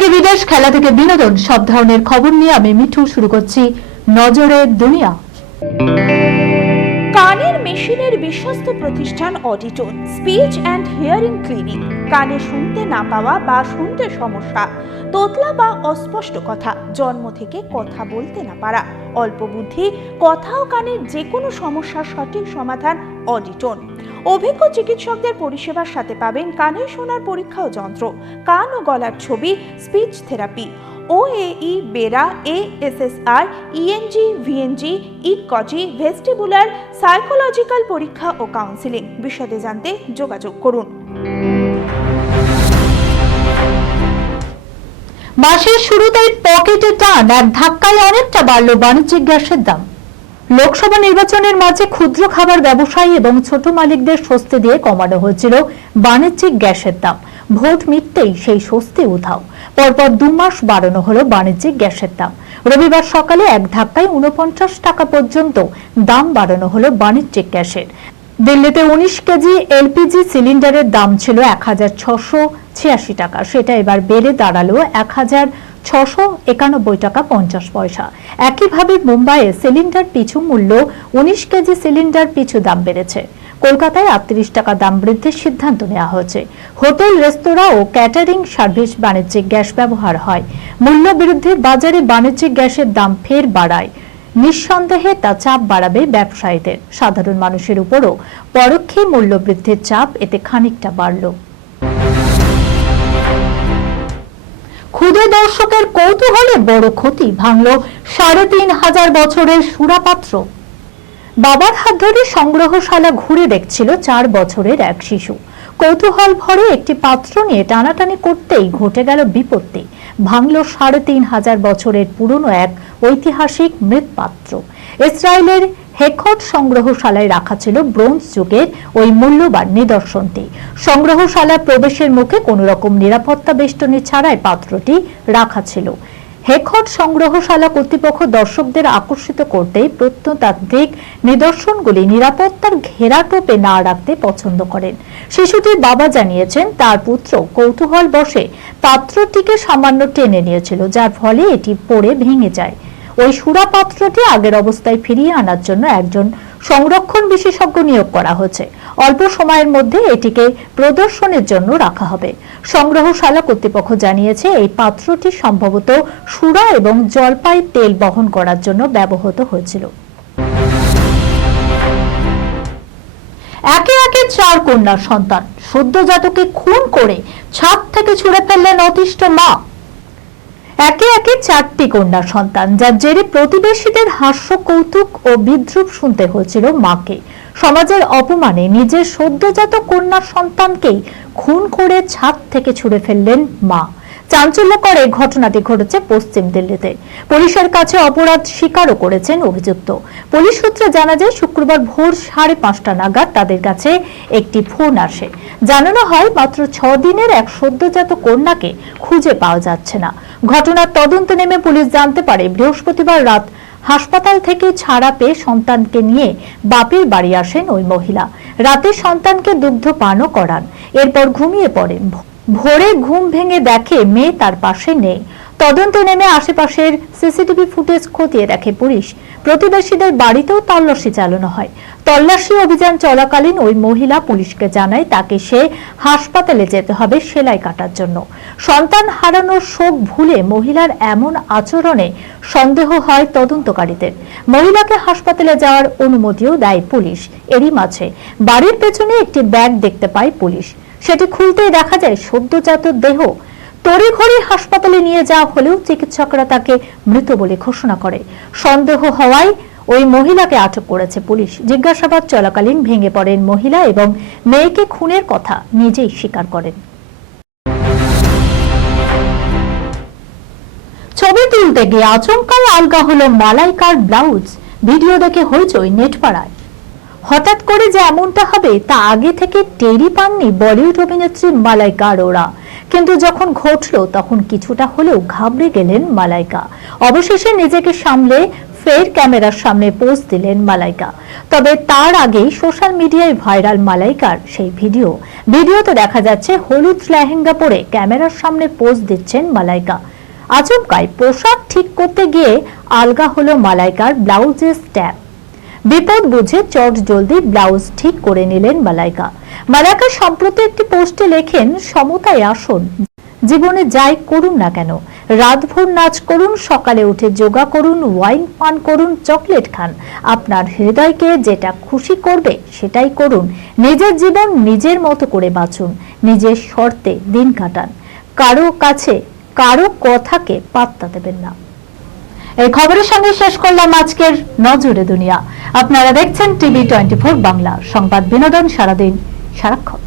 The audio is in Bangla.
থেকে বিদেশ, খেলা থেকে বিনোদন, সব ধরনের খবর নিয়ে আমি মিঠু শুরু করছি নজরের দুনিয়া। কানের মেশিনের বিশ্বস্ত প্রতিষ্ঠান অডিটন স্পিচ অ্যান্ড হিয়ারিং ক্লিনিক। কানে শুনতে না পাওয়া বা শুনতে সমস্যা, তোতলা বা অস্পষ্ট কথা, জন্ম থেকে কথা বলতে না পারা, অল্প বুদ্ধি, কথা ও কানের যে কোনো সমস্যার সঠিক সমাধান অডিটন। অভিজ্ঞ চিকিৎসকদের পরিষেবার সাথে পাবেন কানে শোনার পরীক্ষা ও যন্ত্র, কান ও গলার ছবি, speech therapy, OAE, BERA, ASSR, ENG, VNG, ইকজি, ভেস্টিবুলার, সাইকোলজিক্যাল পরীক্ষা ও কাউন্সিলিং। বিশদে জানতে যোগাযোগ করুন। মাসের শুরুতেই পকেটে টান, এক ধাক্কায় অনেকটা বাড়ল বাণিজ্যিক গ্যাসের দাম। লোকসভা নির্বাচনের মাঝে ক্ষুদ্র খাবার ব্যবসায়ী এবং ছোট মালিকদের স্বস্তি দিয়ে কমানো হয়েছিল বাণিজ্যিক গ্যাসের দাম। ভোট মিটতেই সেই স্বস্তি উধাও। পরপর 2 মাস বাড়ানো হলো বাণিজ্যিক গ্যাসের দাম। রবিবার সকালে এক ধাক্কায় 49 টাকা পর্যন্ত দাম বাড়ানো হলো বাণিজ্যিক গ্যাসের। দিল্লিতে 19 কেজি এলপিজি সিলিন্ডারের দাম ছিল 1686 টাকা, সেটা এবার বেড়ে দাঁড়ালো 1691 টাকা 50 পয়সা। একইভাবে মুম্বাইয়ে সিলিন্ডার পিছু মূল্য 19 কেজি সিলিন্ডার পিছু দাম বেড়েছে। কলকাতায় 38 টাকা দাম বৃদ্ধির সিদ্ধান্ত নেওয়া হয়েছে। হোটেল, রেস্তোরাঁ ও ক্যাটারিং সার্ভিস বাণিজ্যিক গ্যাস ব্যবহার হয়। মূল্য বৃদ্ধির বাজারে বাণিজ্যিক গ্যাসের দাম ফের বাড়ায় নিঃসন্দেহে তা চাপ বাড়াবে ব্যবসায়ীদের। সাধারণ মানুষের উপরও পরোক্ষে মূল্য বৃদ্ধির চাপ এতে খানিকটা বাড়ল। ক্ষুদে দর্শকের কৌতূহলে বড় ক্ষতি, ভাঙল 3500 বছরের সুরাপাত্র। বাবার হাত ধরে সংগ্রহশালা ঘুরে দেখছিল 4 বছরের এক শিশু। কৌতূহল ভরে একটি পাত্র নিয়ে টানাটানি করতেই ঘটে গেল বিপত্তি। ভাঙল 3500 বছরের পুরনো এক ঐতিহাসিক মৃৎপাত্র। ইসরায়েলের হেখট সংগ্রহশালায় রাখা ছিল ব্রোঞ্জ যুগের ওই মূল্যবান নিদর্শনটি। সংগ্রহশালার প্রবেশের মুখে কোনো রকম নিরাপত্তা বেষ্টনী ছাড়াই পাত্রটি রাখা ছিল। হেখট সংগ্রহশালা কর্তৃপক্ষ দর্শকদের আকর্ষিত করতে প্রত্নতাত্ত্বিক নিদর্শনগুলি নিরাপত্তার ঘেরাটোপে না রাখতে পছন্দ করেন। শিশুটির বাবা জানিয়েছেন, তার পুত্র কৌতূহল বশে পাত্রটিকে সামান্য টেনে নিয়েছিল, যার ফলে এটি পড়ে ভেঙে যায়। ওই সুরাপাত্রটি আগের অবস্থায় ফিরিয়ে আনার জন্য একজন সংরক্ষণ বিশেষজ্ঞ নিয়োগ করা হয়েছে। অল্প সময়ের মধ্যে এটিকে প্রদর্শনের জন্য রাখা হবে। সংগ্রহশালা কর্তৃপক্ষ জানিয়েছে, এই পাত্রটি সম্ভবত সুরা এবং জলপাই তেল বহন করার জন্য ব্যবহৃত হয়েছিল। একে একে 4 কন্যার সন্তান, সদ্যজাতকে খুন করে ছাদ থেকে ছুঁড়ে ফেললেন অতিষ্ঠ মা। একে একে 4টি কন্যা সন্তান, যার জেরে প্রতিবেশীদের হাস্য, কৌতুক ও বিদ্রূপ শুনতে হয়েছিল মাকে। সমাজের অপমানে নিজের সদ্যজাত কন্যা সন্তানকেই খুন করে ছাদ থেকে ছুঁড়ে ফেললেন মা। চাঞ্চল্যকর এই ঘটনাটি ঘটেছে পশ্চিম দিল্লিতে। পুলিশের কাছে অপরাধ স্বীকারও করেছেন অভিযুক্ত। পুলিশ সূত্রে জানা যায়, শুক্রবার ভোর 5:30 নাগাদ তাদের কাছে একটি ফোন আসে। জানানো হয়, মাত্র 6 দিনের এক সদ্যজাত কন্যাকে খুঁজে পাওয়া যাচ্ছে না। ঘটনার তদন্তে নেমে পুলিশ জানতে পারে, বৃহস্পতিবার রাত হাসপাতাল থেকে ছাড়া পেয়ে সন্তানকে নিয়ে বাপের বাড়ি আসেন ওই মহিলা। রাতে সন্তানকে দুগ্ধ পানও করান, এরপর ঘুমিয়ে পড়েন। ভোরে ঘুম ভেঙে দেখে মেয়ে তার পাশে নেই। তদন্তে নেমে আশেপাশের সিসিটিভি ফুটেজ খতিয়ে দেখে পুলিশ। প্রতিবেশীদের বাড়িতেও তল্লাশি চালানো হয়। তল্লাশি অভিযান চলাকালীন ওই মহিলা পুলিশকে জানায়, তাকে সে হাসপাতালে যেতে হবে সেলাই কাটার জন্য। সন্তান হারানোর শোক ভুলে মহিলার এমন আচরণে সন্দেহ হয় তদন্তকারীদের। মহিলাকে হাসপাতালে যাওয়ার অনুমতিও দেয় পুলিশ। এরই মাঝে বাড়ির পেছনে একটি ব্যাগ দেখতে পায় পুলিশ। সেটি খুলতেই দেখা যায় সদ্যজাত দেহ। তড়িঘড়ি হাসপাতালে নিয়ে যাওয়া হলেও চিকিৎসকরা তাকে মৃত বলে ঘোষণা করে। সন্দেহ হওয়ায় ওই মহিলাকে আটক করেছে পুলিশ। জিজ্ঞাসাবাদ চলাকালীন ভেঙে পড়েন মহিলা এবং মেয়েকে খুনের কথা নিজেই স্বীকার করেন। ছবি তুলতে গিয়ে আচমকাই আলগা হলো মালাইকার ব্লাউজ। ভিডিও দেখে হইচই নেটপাড়ায়। হঠাৎ করে যে এমনটা হবে তা আগে থেকে টেরি পাননি বলিউড অভিনেত্রী মালাইকা অরোরা। কিন্তু যখন ঘটল তখন কিছুটা হলেও ঘাবড়ে গেলেন মালাইকা। অবশেষে নিজেকে সামলে ফের ক্যামেরার সামনে পোজ দিলেন মালাইকা। তবে তার আগেই সোশ্যাল মিডিয়ায় ভাইরাল মালাইকার সেই ভিডিওতে দেখা যাচ্ছে হলুদ লেহেঙ্গা পরে ক্যামেরার সামনে পোজ দিচ্ছেন মালাইকা। আচমকাই পোশাক ঠিক করতে গিয়ে আলগা হলো মালাইকার ব্লাউজের স্ট্যাপ। বিপদ বুঝে চট জলদি ব্লাউজ ঠিক করে নিলেন মালাইকা। মালাইকা সম্প্রতি একটি পোস্টে লেখেন, সমতায় আসুন, জীবনে যাই করুন না কেন, রাতভর নাচ করুন, সকালে উঠে যোগা করুন, ওয়াইন পান করুন, চকলেট খান, আপনার হৃদয়কে যেটা খুশি করবে সেটাই করুন, নিজের জীবন নিজের মতো করে বাঁচুন, নিজের শর্তে দিন কাটান, কারো কাছে কারো কথাকে পাত্তা দেবেন না। এই খবরের সঙ্গে শেষ করলাম আজকের নজরে দুনিয়া। আপনারা দেখছেন টিভি 24 বাংলা, সংবাদ বিনোদন সারাদিন সারাক্ষণ।